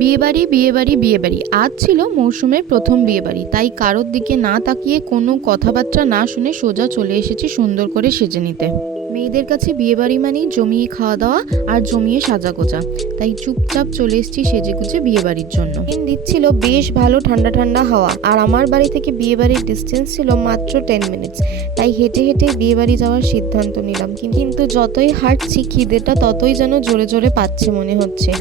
বিয়েবাড়ি বিয়েবাড়ি বিয়েবাড়ি আজ ছিল মৌসুমের প্রথম বিয়েবাড়ি, তাই কারোর দিকে না তাকিয়ে কোনো কথাবার্তা না শুনে সোজা চলে এসেছি সুন্দর করে সেজে নিতে। মেয়েদের কাছে বিয়েবাড়ি মানেই জমিয়ে খাওয়া দাওয়া আর জমিয়ে সাজাগোজা, তাই চুপচাপ চলে এসেছি সেজেগুজে বিয়েবাড়ির জন্য। দিন দিচ্ছিল বেশ ভালো ঠান্ডা ঠান্ডা হাওয়া, আর আমার বাড়ি থেকে বিয়েবাড়ির ডিস্টেন্স ছিল মাত্র 10 মিনিটস, তাই হেঁটে হেঁটে বিয়েবাড়ি যাওয়ার সিদ্ধান্ত নিলাম। কিন্তু যতই হাঁটছি খিদেটা ততই যেন জোরে জোরে পাচ্ছে মনে হচ্ছে।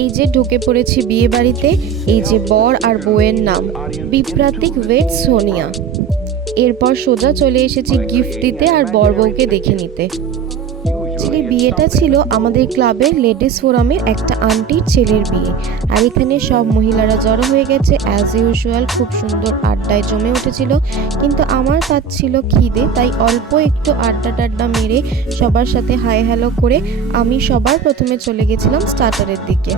এই যে ঢুকে পড়েছি বিয়ে বাড়িতে, এই যে বর আর বউয়ের নাম বিপ্রাতিক ওয়েট সোনিয়া। এরপর সোজা চলে এসেছি গিফট দিতে আর বর বউকে দেখে নিতে। বিয়েটা ছিল আমাদের ক্লাবের লেডিস ফোরামের একটা আন্টির ছেলের বিয়ে, আর এখানে সব মহিলারা জড়ো হয়ে গেছে অ্যাজ ইউজুয়াল। খুব সুন্দর আড্ডায় জমে উঠেছিল, কিন্তু আমার কাজ ছিল খিদে, তাই অল্প একটু আড্ডা টাড্ডা মেরে সবার সাথে হাই হ্যালো করে আমি সবার প্রথমে চলে গেছিলাম স্টার্টারের দিকে।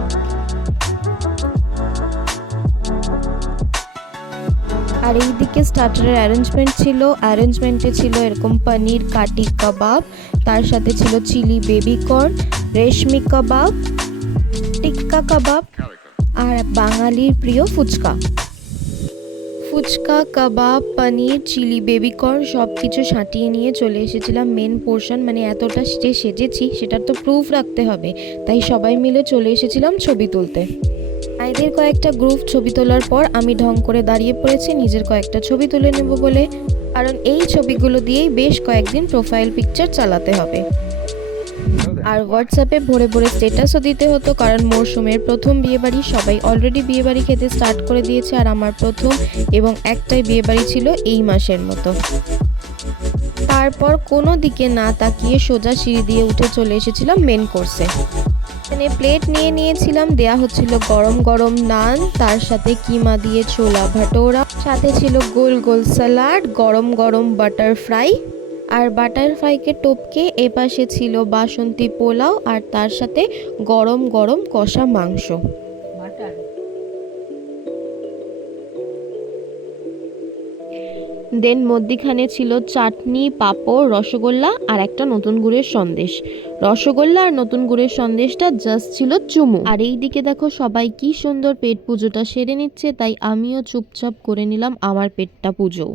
আর এই দিকে স্টার্টারের অ্যারেঞ্জমেন্টে ছিল এরকম পনির কাটি কাবাব, তার সাথে ছিল চিলি বেবি কর্ন, রেশমি কাবাব, টিক্কা কাবাব, আর বাঙালির প্রিয় ফুচকা। কাবাব, পনির, চিলি বেবি কর্ন সব কিছু সাঁটিয়ে নিয়ে চলে এসেছিলাম মেন পোর্শন। মানে এতটা যে সেজেছি সেটার তো প্রুফ রাখতে হবে, তাই সবাই মিলে চলে এসেছিলাম ছবি তুলতে। এদের কয়েকটা গ্রুপ ছবি তোলার পর আমি ঢং করে দাঁড়িয়ে পড়েছি নিজের কয়েকটা ছবি তুলে নেব বলে, কারণ এই ছবিগুলো দিয়েই বেশ কয়েকদিন প্রোফাইল পিকচার চালাতে হবে। আর হোয়াটসঅ্যাপে ভরে ভরে স্ট্যাটাসও দিতে হতো, কারণ মরশুমের প্রথম বিয়েবাড়ি, সবাই অলরেডি বিয়েবাড়ি খেতে স্টার্ট করে দিয়েছে, আর আমার প্রথম এবং একটাই বিয়েবাড়ি ছিল এই মাসের মতো। তারপর কোনো দিকে না তাকিয়ে সোজা সিঁড়ি দিয়ে উঠে চলে এসেছিলাম মেন কোর্সে। প্লেট নিয়ে নিয়েছিলাম, দেয়া হচ্ছিল গরম গরম নান, তার সাথে কিমা দিয়ে ছোলা ভাটোরা, সাথে ছিল গোল গোল স্যালাড, গরম গরম বাটার ফ্রাই, আর বাটার ফ্রাইকে টপকে এপাশে ছিল বাসন্তী পোলাও, আর তার সাথে গরম গরম কষা মাংস। দেন মধ্যিখানে ছিল চাটনি, পাঁপড়, রসগোল্লা আর একটা নতুন গুড়ের সন্দেশ। রসগোল্লা আর নতুন গুড়ের সন্দেশটা জাস্ট ছিল চুমু। আর এই দিকে দেখো সবাই কি সুন্দর পেট পুজোটা সেরে নিচ্ছে, তাই আমিও চুপচাপ করে নিলাম আমার পেটটা পুজো।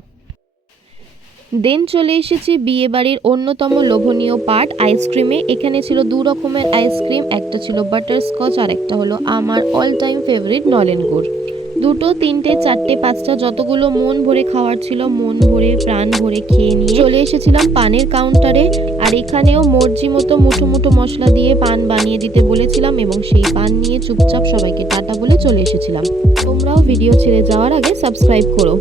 দেন চলে এসেছি বিয়ে বাড়ির অন্যতম লোভনীয় পার্ট, আইসক্রিমে। এখানে ছিল দু রকমের আইসক্রিম, একটা ছিল বাটারস্কচ আর একটা হলো আমার অল টাইম ফেভারিট নলেন গুড়। দুটো, তিনটে, চারটে, পাঁচটা যতগুলো মন ভরে খাওয়ার ছিল মন ভরে প্রাণ ভরে খেয়ে নিয়ে চলে এসেছিলাম পানের কাউন্টারে। আর এখানেও মর্জি মতো মুঠো মুঠো মশলা দিয়ে পান বানিয়ে দিতে বলেছিলাম, এবং সেই পান নিয়ে চুপচাপ সবাইকে টাটা বলে চলে এসেছিলাম। তোমরাও ভিডিও ছেড়ে যাওয়ার আগে সাবস্ক্রাইব করো।